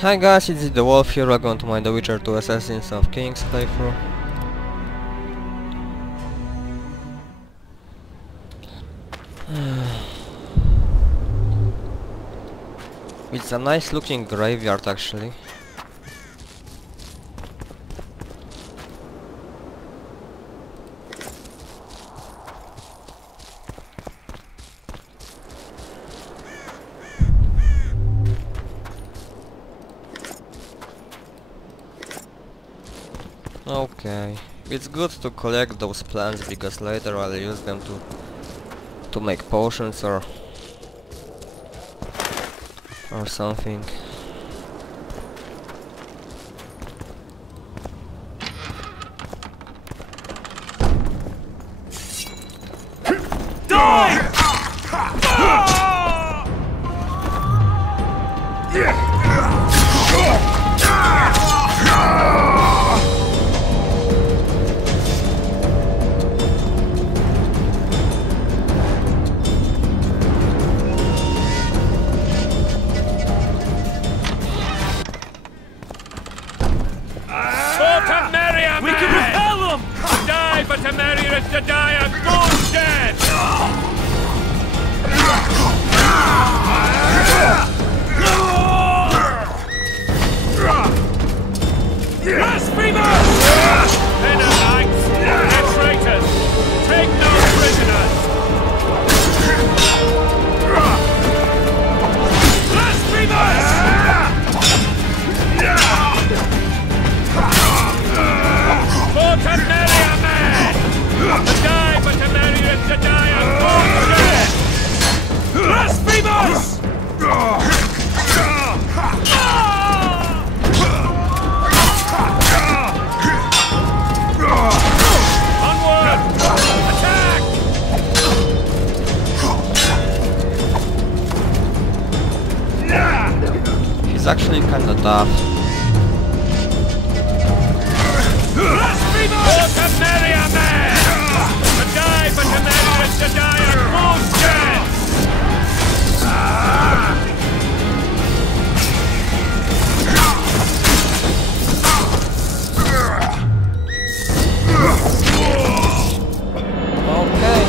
Hi guys, it's the Wolf here, welcome to my The Witcher 2 Assassins of Kings playthrough. It's a nice looking graveyard actually. Okay, it's good to collect those plants because later I'll use them to make potions or something. To die a fool's death! Blasphemers! Mennonites! And traitors! Take no prisoners! Blasphemers! For Temeria, man! To die, but to marry is to die a fool's death! Blasphemers! Onward! Attack! He's actually kinda tough. Blasphemers! For Temeria, man! To die, but to marry is to die a fool's death! Okay.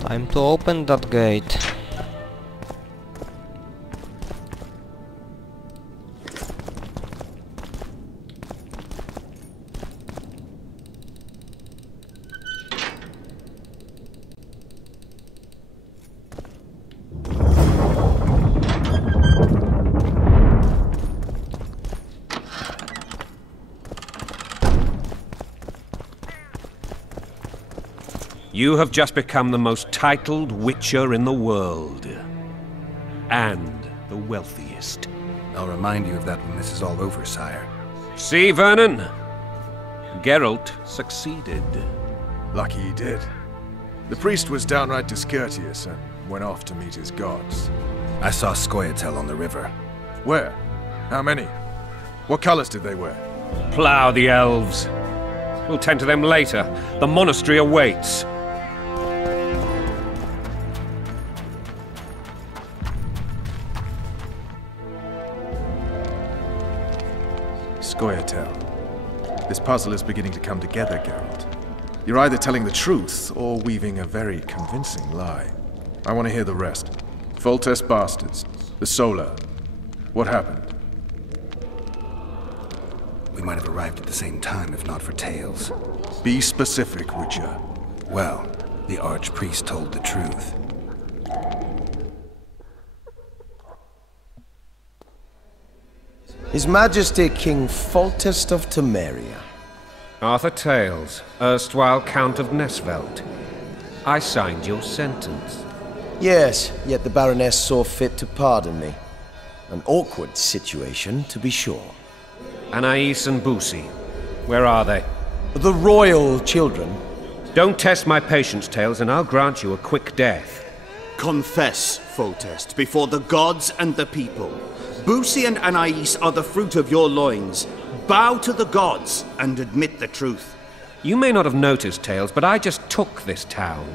Time to open that gate. You have just become the most titled Witcher in the world. And the wealthiest. I'll remind you of that when this is all over, sire. See, Vernon? Geralt succeeded. Lucky he did. The priest was downright discourteous and went off to meet his gods. I saw Scoia'tael on the river. Where? How many? What colors did they wear? Plough the elves. We'll tend to them later. The monastery awaits. Scoia'tael. This puzzle is beginning to come together, Geralt. You're either telling the truth or weaving a very convincing lie. I want to hear the rest. Foltest bastards. The Solar. What happened? We might have arrived at the same time if not for tales. Be specific, Witcher. Well, the archpriest told the truth. His Majesty King Foltest of Temeria. Arthur Tales, erstwhile Count of Nesvelt. I signed your sentence. Yes, yet the Baroness saw fit to pardon me. An awkward situation, to be sure. Anais and Busi, where are they? The royal children. Don't test my patience, Tales, and I'll grant you a quick death. Confess, Foltest, before the gods and the people. Busi and Anais are the fruit of your loins. Bow to the gods and admit the truth. You may not have noticed, Tails, but I just took this town.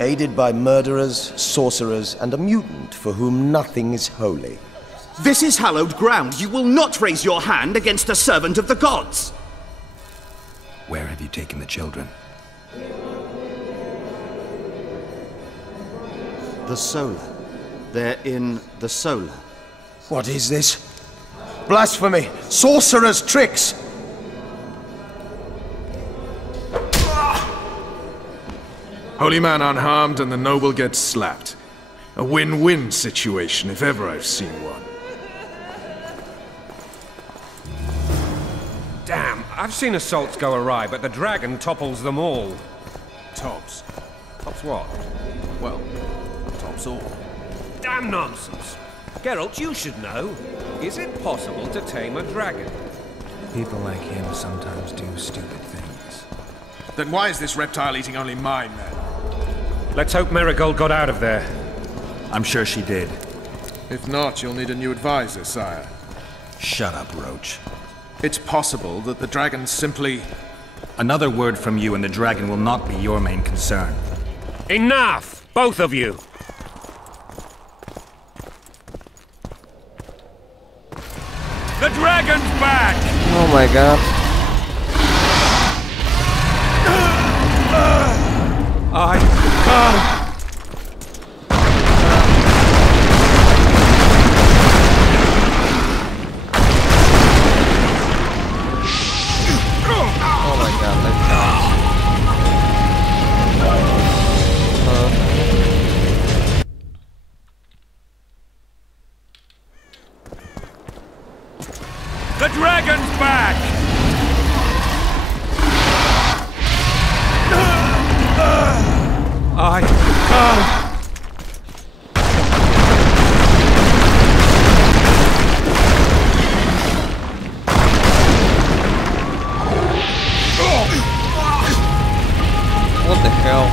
Aided by murderers, sorcerers, and a mutant for whom nothing is holy. This is hallowed ground. You will not raise your hand against a servant of the gods. Where have you taken the children? The Solar. They're in the Solar. What is this? Blasphemy! Sorcerer's tricks! Holy man unharmed and the noble gets slapped. A win-win situation, if ever I've seen one. Damn, I've seen assaults go awry, but the dragon topples them all. Tops. Tops what? Well, tops all. Damn nonsense! Geralt, you should know. Is it possible to tame a dragon? People like him sometimes do stupid things. Then why is this reptile eating only my men? Let's hope Marigold got out of there. I'm sure she did. If not, you'll need a new advisor, sire. Shut up, Roach. It's possible that the dragon simply... Another word from you and the dragon will not be your main concern. Enough! Both of you! The dragon's back! Oh my god. Oh my god, let's go. The dragon's back! What the hell?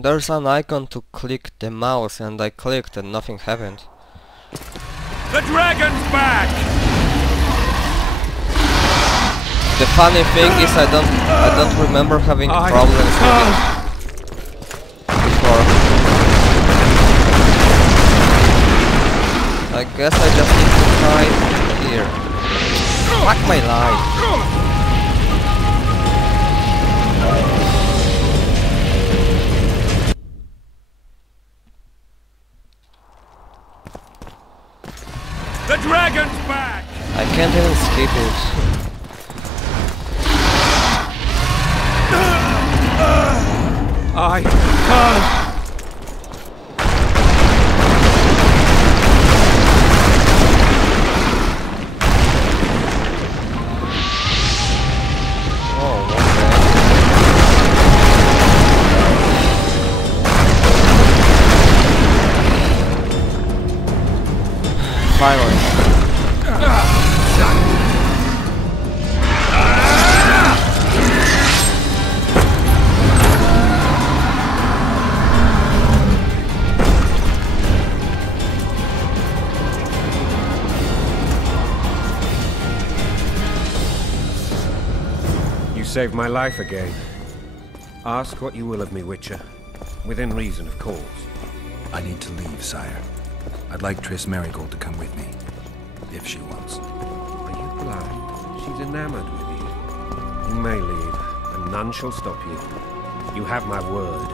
There's an icon to click the mouse and I clicked and nothing happened. The dragon's back! The funny thing is I don't remember having problems with it before. I guess I just need to try here. Fuck my life. The dragon's back! I can't even skip it. Finally. You saved my life again. Ask what you will of me, Witcher. Within reason, of course. I need to leave, sire. I'd like Triss Marigold to come with me, if she wants. Are you blind? She's enamored with you. You may leave, and none shall stop you. You have my word.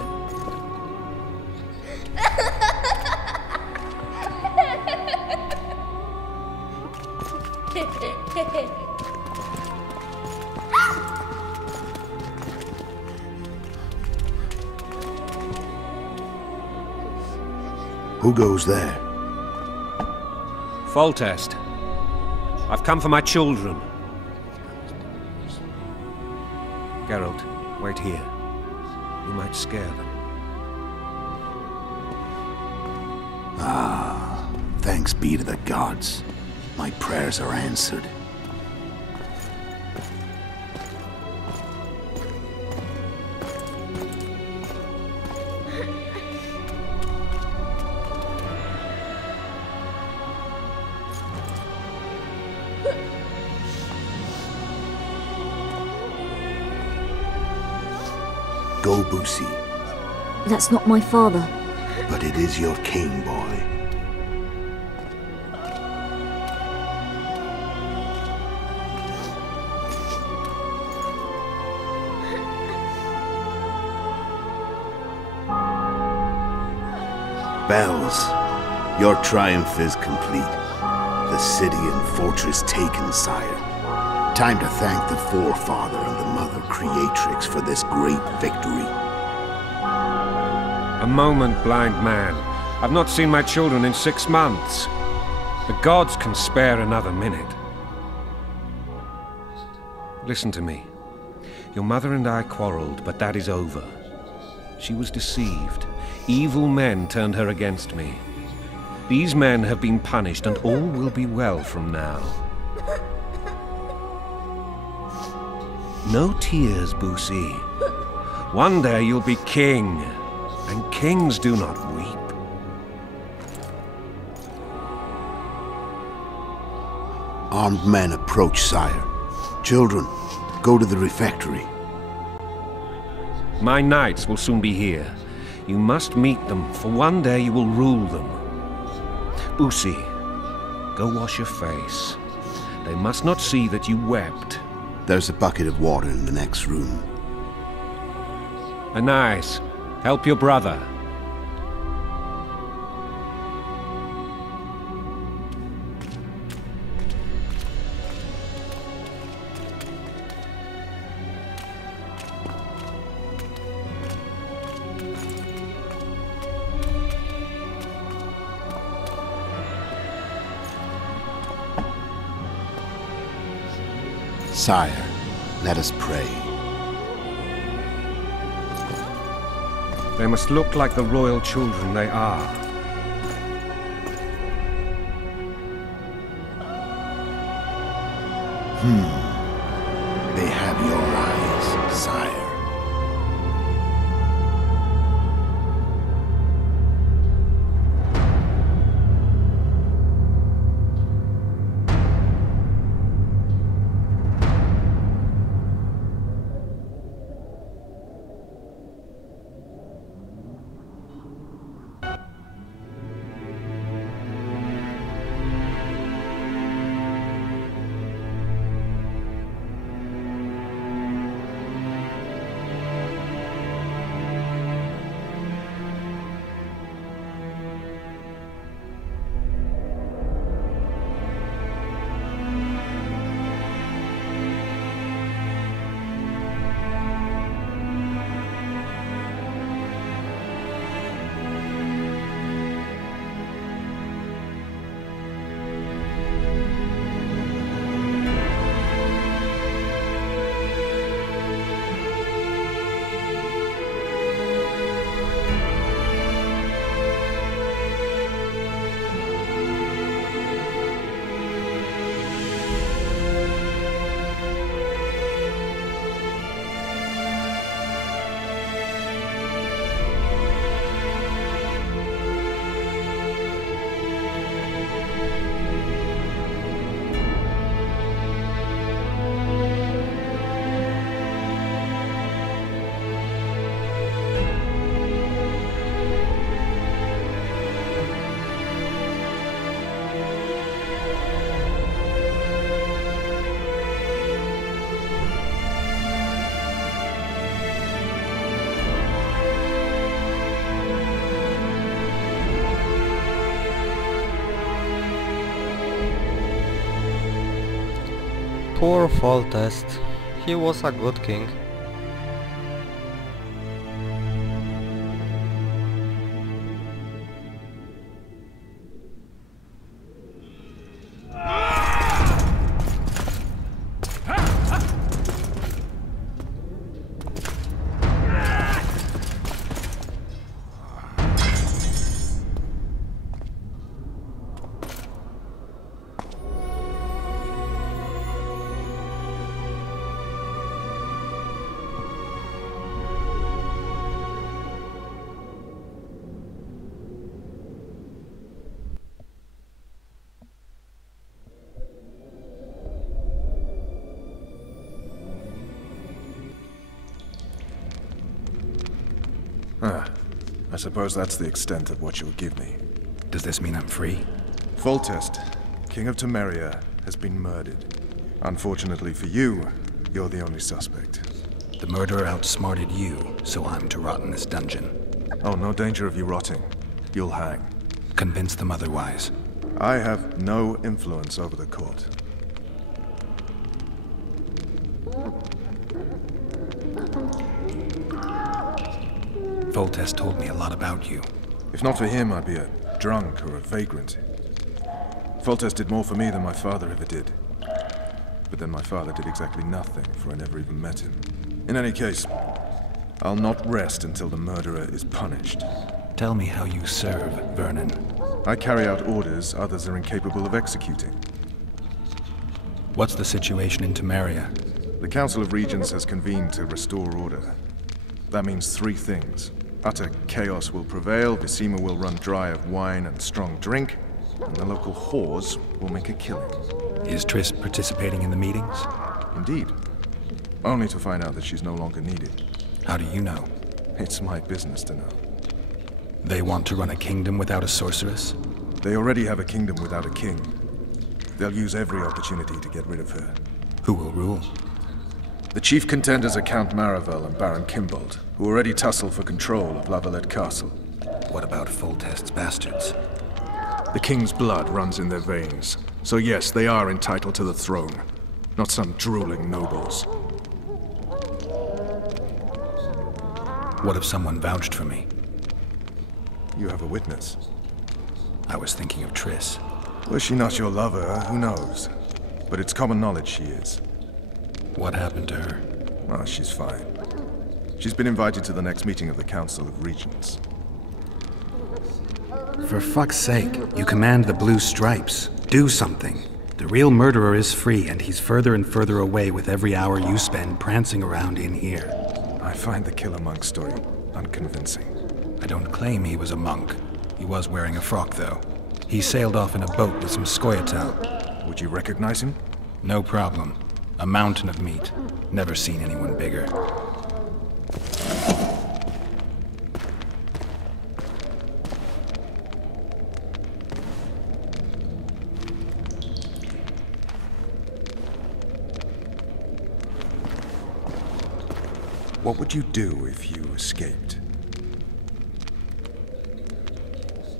Who goes there? Foltest. I've come for my children. Geralt, wait here. You might scare them. Ah, thanks be to the gods. My prayers are answered. Go, Boosie. That's not my father. But it is your king, boy. Bells, your triumph is complete. The city and fortress taken, sire. Time to thank the forefather and the mother creatrix for this great victory. A moment, blind man. I've not seen my children in 6 months. The gods can spare another minute. Listen to me. Your mother and I quarreled, but that is over. She was deceived. Evil men turned her against me. These men have been punished, and all will be well from now. No tears, Boosie. One day you'll be king, and kings do not weep. Armed men approach, sire. Children, go to the refectory. My knights will soon be here. You must meet them, for one day you will rule them. Boosie, go wash your face. They must not see that you wept. There's a bucket of water in the next room. Anais, help your brother. Sire, let us pray. They must look like the royal children they are. They have your eyes, sire. Poor Foltest. He was a good king. I suppose that's the extent of what you'll give me. Does this mean I'm free? Foltest, King of Temeria, has been murdered. Unfortunately for you, you're the only suspect. The murderer outsmarted you, so I'm to rot in this dungeon. Oh, no danger of you rotting. You'll hang. Convince them otherwise. I have no influence over the court. Foltest told me a lot about you. If not for him, I'd be a drunk or a vagrant. Foltest did more for me than my father ever did. But then my father did exactly nothing, for I never even met him. In any case, I'll not rest until the murderer is punished. Tell me how you serve, Vernon. I carry out orders others are incapable of executing. What's the situation in Temeria? The Council of Regents has convened to restore order. That means three things. Utter chaos will prevail, Visima will run dry of wine and strong drink, and the local whores will make a killing. Is Triss participating in the meetings? Indeed. Only to find out that she's no longer needed. How do you know? It's my business to know. They want to run a kingdom without a sorceress? They already have a kingdom without a king. They'll use every opportunity to get rid of her. Who will rule? The chief contenders are Count Maravel and Baron Kimbold, who already tussle for control of Lavalette Castle. What about Foltest's bastards? The king's blood runs in their veins, so yes, they are entitled to the throne, not some drooling nobles. What if someone vouched for me? You have a witness. I was thinking of Triss. Was she not your lover? Who knows? But it's common knowledge she is. What happened to her? Ah, she's fine. She's been invited to the next meeting of the Council of Regents. For fuck's sake, you command the Blue Stripes. Do something. The real murderer is free, and he's further and further away with every hour you spend prancing around in here. I find the Killer Monk story unconvincing. I don't claim he was a monk. He was wearing a frock, though. He sailed off in a boat with some Skoyatel. Would you recognize him? No problem. A mountain of meat. Never seen anyone bigger. What would you do if you escaped?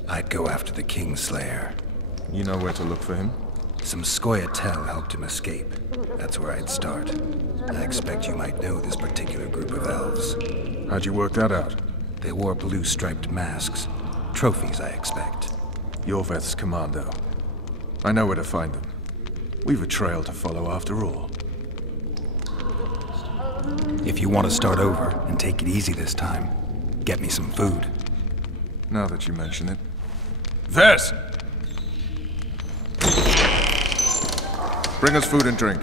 I'd go after the Kingslayer. You know where to look for him? Some Skoyatel helped him escape. That's where I'd start. I expect you might know this particular group of elves. How'd you work that out? They wore blue-striped masks. Trophies, I expect. Yorveth's commando. I know where to find them. We've a trail to follow after all. If you want to start over and take it easy this time, get me some food. Now that you mention it. Vess! Bring us food and drink.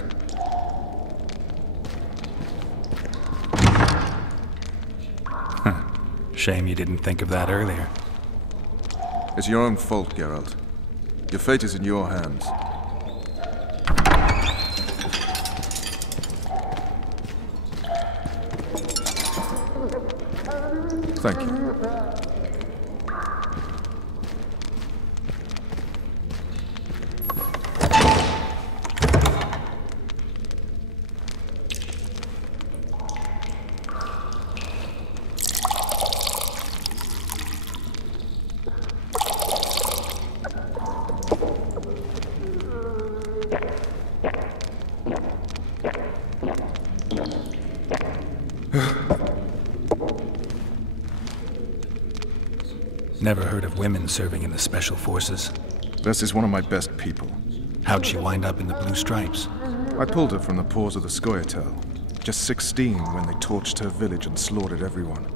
Shame you didn't think of that earlier. It's your own fault, Geralt. Your fate is in your hands. Thank you. Never heard of women serving in the Special Forces. Vess is one of my best people. How'd she wind up in the Blue Stripes? I pulled her from the paws of the Skoyatel. Just 16 when they torched her village and slaughtered everyone.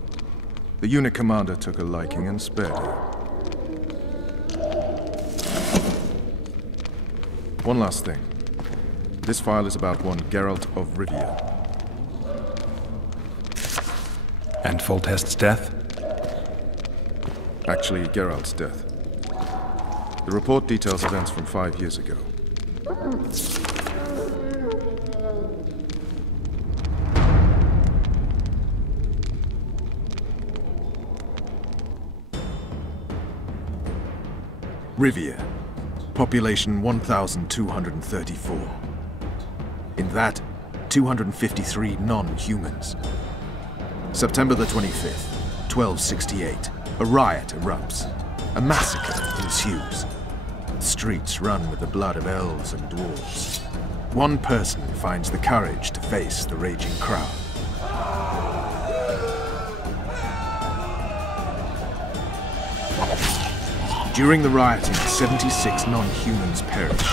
The unit commander took a liking and spared her. One last thing. This file is about one Geralt of Rivia. And Foltest's death? Actually, Geralt's death. The report details events from 5 years ago. Rivia. Population 1,234. In that, 253 non-humans. September the 25th, 1268. A riot erupts. A massacre ensues. The streets run with the blood of elves and dwarves. One person finds the courage to face the raging crowd. During the rioting, 76 non-humans perish,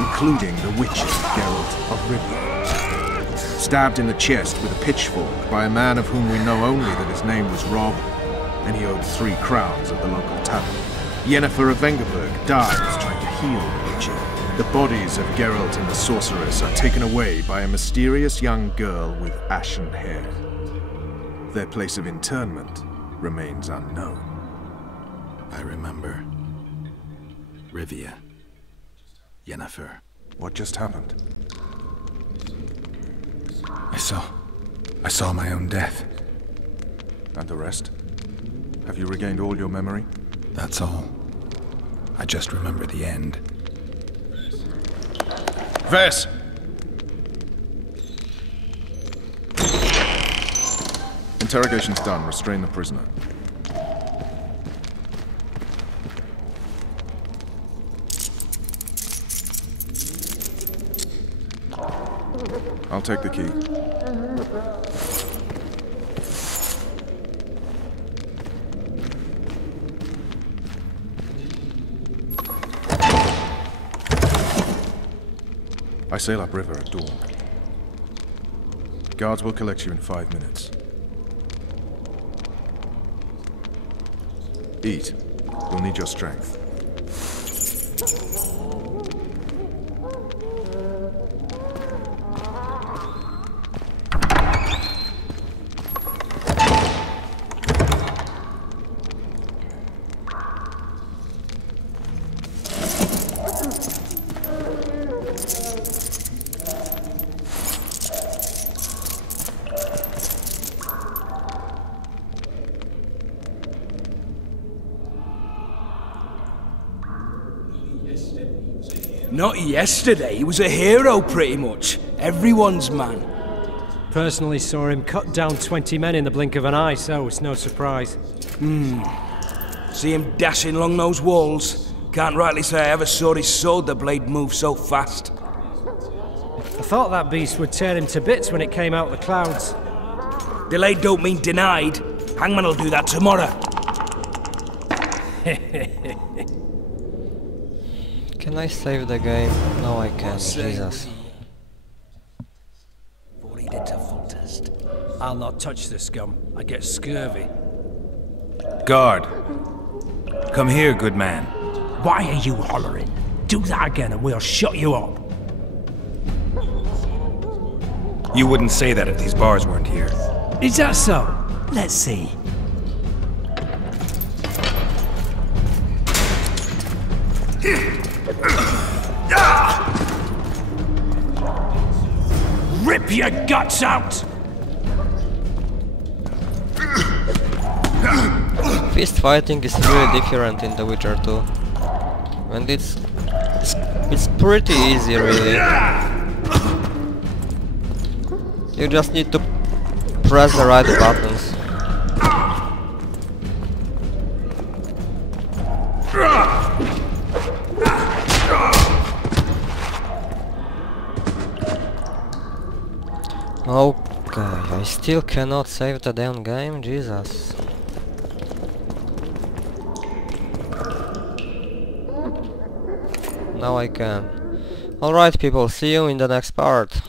including the Witcher Geralt of Rivia. Stabbed in the chest with a pitchfork by a man of whom we know only that his name was Rob, and he owed 3 crowns at the local tavern. Yennefer of Vengerberg dies trying to heal the Witcher. The bodies of Geralt and the sorceress are taken away by a mysterious young girl with ashen hair. Their place of internment remains unknown. I remember. Rivia. Yennefer. What just happened? I saw my own death. And the rest? Have you regained all your memory? That's all. I just remember the end. Vess! Interrogation's done. Restrain the prisoner. I'll take the key. I sail upriver at dawn. Guards will collect you in 5 minutes. Eat. You'll need your strength. Not yesterday, he was a hero pretty much. Everyone's man. Personally saw him cut down 20 men in the blink of an eye, so it's no surprise. See him dashing along those walls? Can't rightly say I ever saw his sword the blade move so fast. I thought that beast would tear him to bits when it came out of the clouds. Delayed don't mean denied. Hangman will do that tomorrow. Can I save the game? No, I can't. Jesus. What he did to Foltest. I'll not touch the scum. I get scurvy. Guard. Come here, good man. Why are you hollering? Do that again and we'll shut you up. You wouldn't say that if these bars weren't here. Is that so? Let's see. Rip your guts out! Fist fighting is really different in The Witcher 2. And it's pretty easy, really. You just need to press the right buttons. Okay, I still cannot save the damn game, Jesus. Now I can. Alright people, see you in the next part.